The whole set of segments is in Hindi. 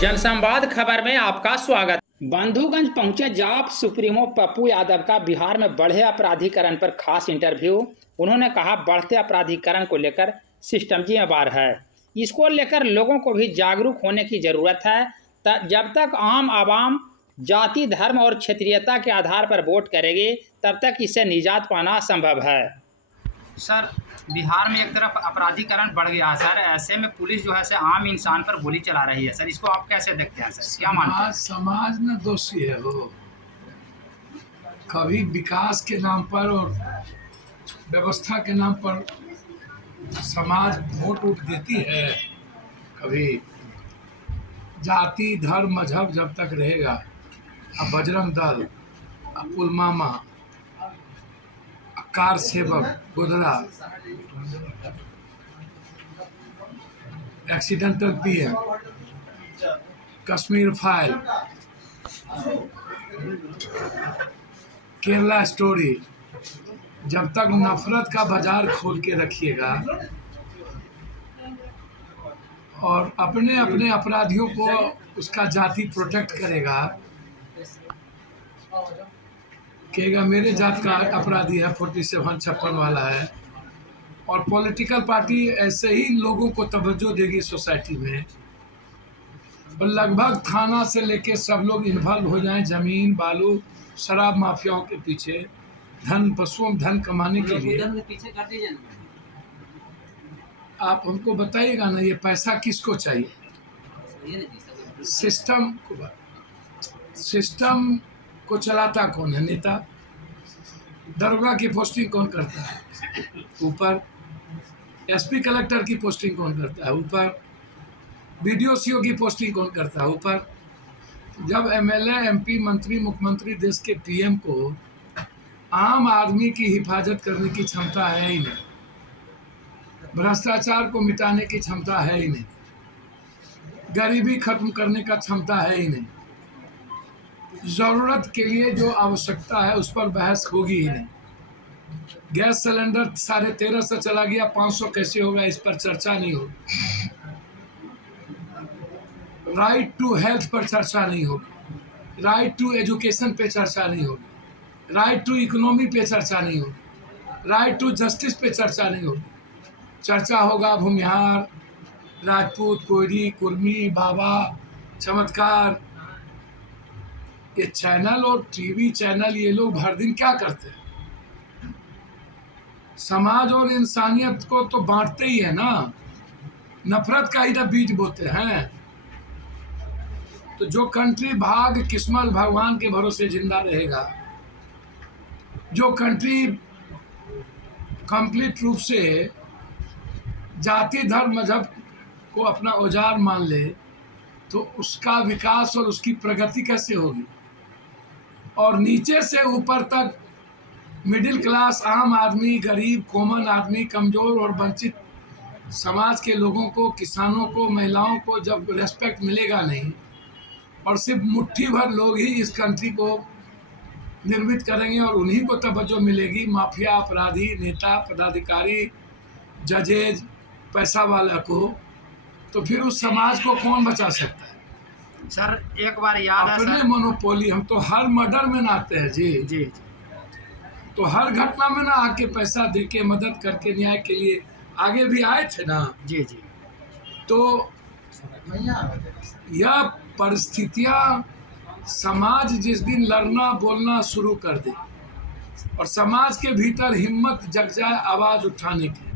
जनसंवाद खबर में आपका स्वागत। बंधुगंज पहुंचे जाप सुप्रीमो पप्पू यादव का बिहार में बढ़े अपराधीकरण पर खास इंटरव्यू। उन्होंने कहा, बढ़ते अपराधीकरण को लेकर सिस्टम जिम्मेवार है। इसको लेकर लोगों को भी जागरूक होने की जरूरत है। जब तक आम आवाम जाति, धर्म और क्षेत्रीयता के आधार पर वोट करेगी, तब तक इससे निजात पाना असंभव है। सर, बिहार में एक तरफ अपराधीकरण बढ़ गया है सर, ऐसे में पुलिस जो है से आम इंसान पर गोली चला रही है सर, इसको आप कैसे देखते हैं सर? क्या मानते हैं? समाज न दोषी है वो, कभी विकास के नाम पर और व्यवस्था के नाम पर समाज वोट उठ देती है। कभी जाति, धर्म, मजहब जब तक रहेगा, अब बजरंग दल, अब पुलवामा, कार सेवक, Godhra, accidental PM, Kashmir file, Kerala story, जब तक नफरत का बाजार खोल के रखिएगा और अपने अपने अपराधियों को उसका जाति प्रोटेक्ट करेगा, कहेगा मेरे जात का अपराधी है, 47-56 वाला है, और पॉलिटिकल पार्टी ऐसे ही लोगों को तवज्जो देगी सोसाइटी में, और लगभग थाना से लेके सब लोग इन्वॉल्व हो जाएं जमीन, बालू, शराब माफियाओं के पीछे, धन, पशुओं धन कमाने के लिए। आप हमको बताइएगा ना, ये पैसा किसको चाहिए? सिस्टम को चलाता कौन है? नेता। दरोगा की पोस्टिंग कौन करता है? ऊपर। एसपी कलेक्टर की पोस्टिंग कौन करता है? ऊपर। बीडीओ की पोस्टिंग कौन करता है? ऊपर। जब एमएलए, एमपी, मंत्री, मुख्यमंत्री, देश के पीएम को आम आदमी की हिफाजत करने की क्षमता है ही नहीं, भ्रष्टाचार को मिटाने की क्षमता है ही नहीं, गरीबी खत्म करने का क्षमता है ही नहीं, जरूरत के लिए जो आवश्यकता है उस पर बहस होगी ही नहीं। गैस सिलेंडर 1350 चला गया, 500 कैसे होगा, इस पर चर्चा नहीं होगी। राइट टू हेल्थ पर चर्चा नहीं होगी, राइट टू एजुकेशन पे चर्चा नहीं होगी, राइट टू इकोनॉमी पे चर्चा नहीं होगी, राइट टू जस्टिस पे चर्चा नहीं होगी। चर्चा होगा भूमिहार, राजपूत, कोयरी, कुर्मी, बाबा, चमत्कार। ये चैनल और टीवी चैनल, ये लोग हर दिन क्या करते हैं? समाज और इंसानियत को तो बांटते ही है ना, नफरत का ही तो बीज बोते हैं। तो जो कंट्री भाग किस्मत भगवान के भरोसे जिंदा रहेगा, जो कंट्री कंप्लीट रूप से जाति, धर्म, मजहब को अपना औजार मान ले, तो उसका विकास और उसकी प्रगति कैसे होगी? और नीचे से ऊपर तक मिडिल क्लास, आम आदमी, गरीब, कॉमन आदमी, कमजोर और वंचित समाज के लोगों को, किसानों को, महिलाओं को जब रेस्पेक्ट मिलेगा नहीं, और सिर्फ मुट्ठी भर लोग ही इस कंट्री को निर्मित करेंगे और उन्हीं को तवज्जो मिलेगी, माफिया, अपराधी, नेता, पदाधिकारी, जजेज, पैसा वाला को, तो फिर उस समाज को कौन बचा सकता है? सर, एक बार याद है अपने मोनोपोली, हम तो हर मर्डर में ना आते हैं जी जी, तो हर घटना में ना आके पैसा देके मदद करके न्याय के लिए आगे भी आए थे ना जी जी। तो यह परिस्थितियां, समाज जिस दिन लड़ना बोलना शुरू कर दे और समाज के भीतर हिम्मत जग जाए आवाज उठाने की,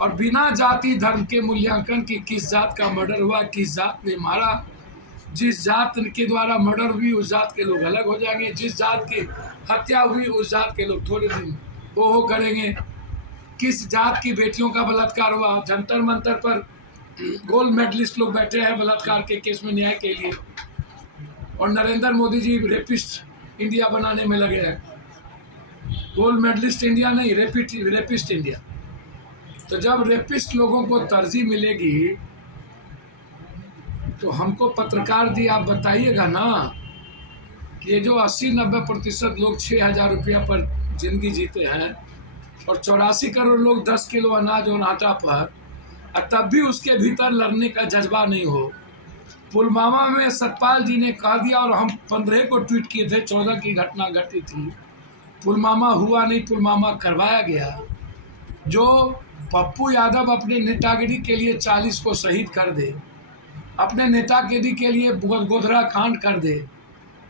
और बिना जाति धर्म के मूल्यांकन की किस जात का मर्डर हुआ, किस जात ने मारा, जिस जात के द्वारा मर्डर हुई उस जात के लोग अलग हो जाएंगे, जिस जात की हत्या हुई उस जात के लोग थोड़े दिन वो करेंगे, किस जात की बेटियों का बलात्कार हुआ, जंतर मंतर पर गोल्ड मेडलिस्ट लोग बैठे हैं बलात्कार के केस में न्याय के लिए, और नरेंद्र मोदी जी रेपिस्ट इंडिया बनाने में लगे हैं। गोल्ड मेडलिस्ट इंडिया नहीं, रेपिस्ट इंडिया। तो जब रेपिस्ट लोगों को तरजीह मिलेगी, तो हमको पत्रकार जी आप बताइएगा ना कि ये जो 80-90% लोग 6,000 रुपया पर जिंदगी जीते हैं और 84 करोड़ लोग 10 किलो अनाज और आटा पर और तब भी उसके भीतर लड़ने का जज्बा नहीं हो। पुलवामा में सतपाल जी ने कह दिया, और हम 15 को ट्वीट किए थे, 14 की घटना घटी थी। पुलवामा हुआ नहीं, पुलवामा करवाया गया। जो पप्पू यादव अपने नेतागिरी के लिए 40 को शहीद कर दे, अपने नेतागिरी के लिए गोधरा कांड कर दे,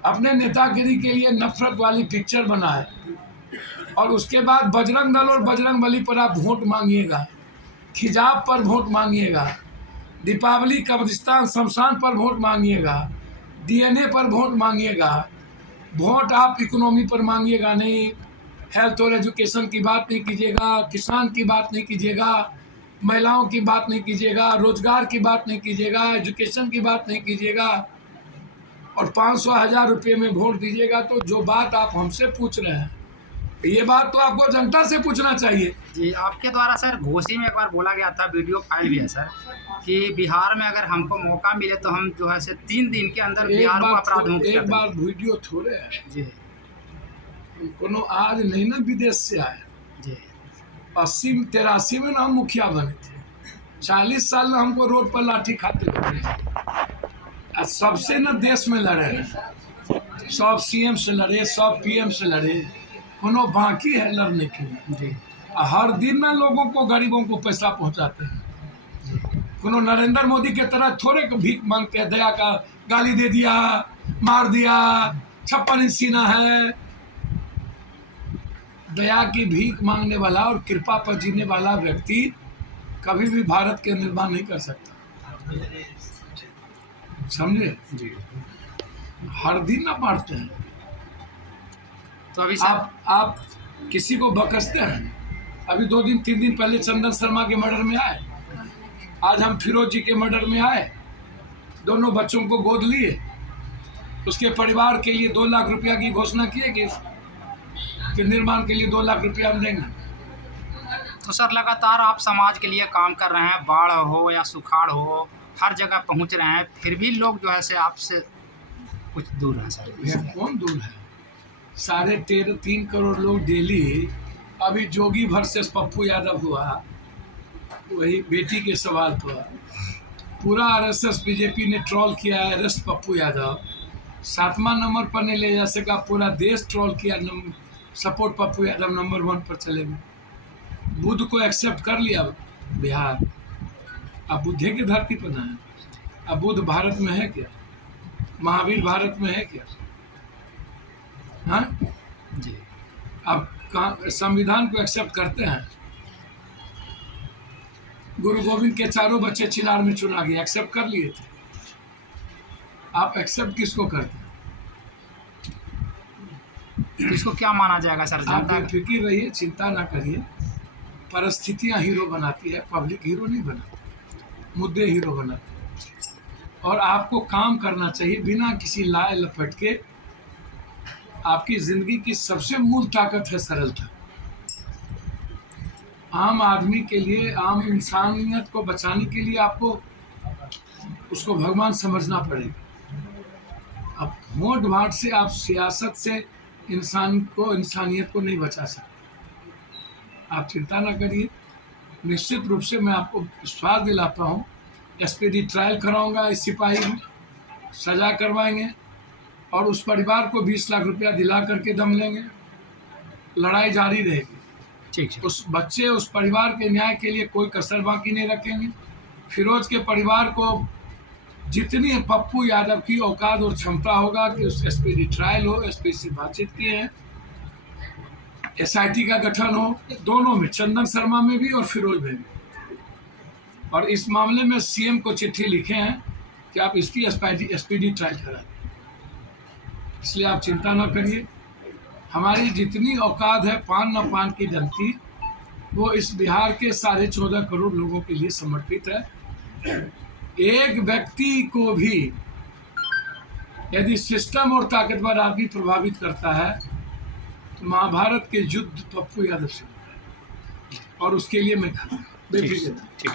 अपने नेतागिरी के लिए नफरत वाली पिक्चर बनाए, और उसके बाद बजरंग दल और बजरंग बली पर आप वोट मांगिएगा, खिजाब पर वोट मांगिएगा, दीपावली कब्रिस्तान शमशान पर वोट मांगिएगा, डीएनए पर वोट मांगिएगा, वोट आप इकोनॉमी पर मांगिएगा नहीं, हेल्थ और एजुकेशन की बात नहीं कीजिएगा, किसान की बात नहीं कीजिएगा, महिलाओं की बात नहीं कीजिएगा, रोजगार की बात नहीं कीजिएगा, एजुकेशन की बात नहीं कीजिएगा, और 500,000 रुपये में वोट दीजिएगा। तो जो बात आप हमसे पूछ रहे हैं, ये बात तो आपको जनता से पूछना चाहिए। जी, आपके द्वारा सर घोसी में एक बार बोला गया था, वीडियो फाइल भी है सर, कि बिहार में अगर हमको मौका मिले तो हम जो है से 3 दिन के अंदर बिहार को अपराध मुक्त कर देंगे। एक बार वीडियो थोड़े है जी, कोनो आज नहीं ना विदेश से आए जी, 80-83 में ना हम मुखिया बने थे, 40 साल में हमको रोड पर लाठी खाते हुए, सबसे ना देश में लड़े हैं, सब सीएम से लड़े, सब पीएम से लड़े, कोनो बाकी है लड़ने के लिए जी, हर दिन ना लोगों को, गरीबों को पैसा पहुंचाते हैं। कोनो नरेंद्र मोदी के तरह थोड़े भीख मांगते हैं, दया का गाली दे दिया, मार दिया, 56 इंच सीना है। दया की भीख मांगने वाला और कृपा पर जीने वाला व्यक्ति कभी भी भारत के निर्माण नहीं कर सकता, समझे जी। हर दिन ना बांटते हैं। तो अभी आप किसी को बकसते हैं। अभी 2-3 दिन पहले चंदन शर्मा के मर्डर में आए, आज हम फिरोज जी के मर्डर में आए, दोनों बच्चों को गोद लिए, उसके परिवार के लिए 2 लाख रुपया की घोषणा किए कि निर्माण के लिए 2 लाख रुपया हम देंगे। तो सर लगातार आप समाज के लिए काम कर रहे हैं, बाढ़ हो या सुखाड़ हो, हर जगह पहुंच रहे हैं, फिर भी लोग जो है से आपसे कुछ दूर हैं सर। कौन दूर है? 3.5 करोड़ लोग डेली। अभी जोगी वर्सेस पप्पू यादव हुआ, वही बेटी के सवाल पर पूरा आरएसएस बीजेपी ने ट्रोल किया है, अरेस्ट पप्पू यादव 7वां नंबर पर नहीं ले जा सका, पूरा देश ट्रोल किया, सपोर्ट पप्पू यादव नंबर 1 पर चले गए। बुद्ध को एक्सेप्ट कर लिया बिहार, अब बुद्धे की धरती पर ना है। अब बुद्ध भारत में है क्या? महावीर भारत में है क्या? हाँ जी, अब संविधान को एक्सेप्ट करते हैं। गुरु गोविंद के 4 बच्चे चिनार में चुना गए, एक्सेप्ट कर लिए थे। आप एक्सेप्ट किसको करते हैं? इसको क्या माना जाएगा सर? आप जनता बेफिक्र रहिए, चिंता ना करिए। परिस्थितियां हीरो बनाती है, पब्लिक हीरो नहीं बनाती, मुद्दे हीरो बनाते हैं। और आपको काम करना चाहिए बिना किसी लाए लपेट के। आपकी जिंदगी की सबसे मूल ताकत है सरलता। आम आदमी के लिए, आम इंसानियत को बचाने के लिए आपको उसको भगवान समझना पड़ेगा। अब वोट भाट से, आप सियासत से इंसानियत को नहीं बचा सकते। आप चिंता ना करिए, निश्चित रूप से मैं आपको विश्वास दिलाता हूँ, एसपीडी ट्रायल कराऊंगा, इस सिपाही में सजा करवाएंगे, और उस परिवार को 20 लाख रुपया दिला करके दम लेंगे। लड़ाई जारी रहेगी। ठीक है। उस बच्चे, उस परिवार के न्याय के लिए कोई कसर बाकी नहीं रखेंगे। फिरोज के परिवार को जितनी पप्पू यादव की औकात और क्षमता होगा कि उस एसपीडी ट्रायल हो, एसपी से बातचीत किए हैं, एसआईटी का गठन हो, दोनों में, चंदन शर्मा में भी और फिरोज में भी। और इस मामले में सीएम को चिट्ठी लिखे हैं कि आप इसकी एसपीडी ट्रायल करा दें। इसलिए आप चिंता ना करिए। हमारी जितनी औकात है, पान न पान की डंकी, वो इस बिहार के 14.5 करोड़ लोगों के लिए समर्पित है। एक व्यक्ति को भी यदि सिस्टम और ताकतवर आदमी प्रभावित करता है तो महाभारत के युद्ध पप्पू यादव से होता है, और उसके लिए मैं खड़ा हूं। बेफिक्र।